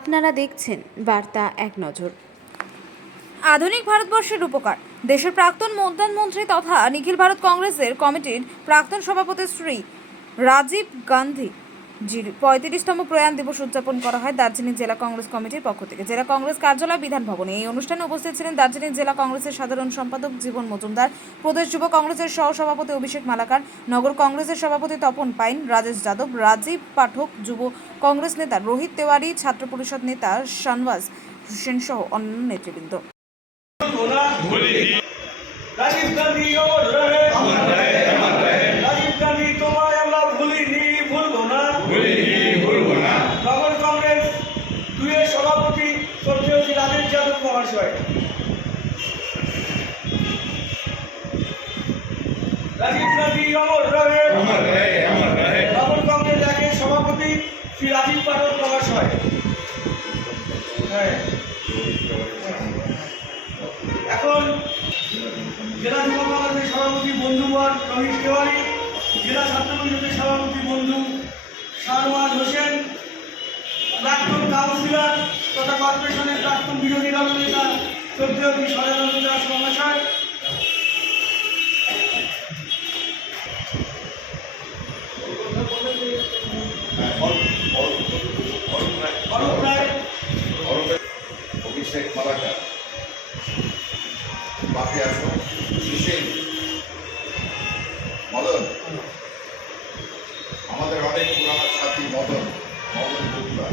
আপনারা দেখছেন বার্তা এক নজর। আধুনিক ভারতবর্ষের উপকার। দেশের প্রাক্তন মন্ত্রী তথা নিখিল ভারত কংগ্রেসের কমিটির প্রাক্তন সভাপতি শ্রী রাজীব গান্ধী পঁয়ত্রিশতম প্রয়াণ দিবস উদযাপন করা হয় দার্জিলিং জেলা কংগ্রেস কমিটির পক্ষ থেকে জেলা কংগ্রেস কার্যালয় বিধান ভবনে এই অনুষ্ঠানে উপস্থিত ছিলেন দার্জিলিং জেলা কংগ্রেসের সাধারণ সম্পাদক জীবন মজুমদার প্রদেশ যুব কংগ্রেসের সহ সভাপতি অভিষেক মালাকার নগর কংগ্রেসের সভাপতি তপন পাইন রাজেশ যাদব রাজীব পাঠক যুব কংগ্রেস নেতা রোহিত তেওয়ারি ছাত্র পরিষদ নেতা শানওয়াজ হোসেন সহ অন্যান্য নেতৃবৃন্দ নগর কংগ্রেস দুইয়ের সভাপতি শ্রী রাজেশ যাদব মহাশয়। রাজীব গান্ধী, অমর কংগ্রেস একের সভাপতি শ্রী রাজীব পাঠক মহাশয়। হ্যাঁ। এখন জেলা যুব কংগ্রেসের সভাপতি বন্ধুবর রমিত তেওয়ারি, জেলা ছাত্র সভাপতি বন্ধু শাহনওয়াজ হোসেন, প্রাক্তন কাউন্সিলর তথা কর্পোরেশনের প্রাক্তন বিরোধী দল নেতা শ্রদ্ধেয় শ্রী সদানন্দ দাস মহাশয়। অভিষেক মালাকার। বাকি আসো। সুশীল। আমাদের অনেক পুরানো সাথী মদন মদন গুপ্তা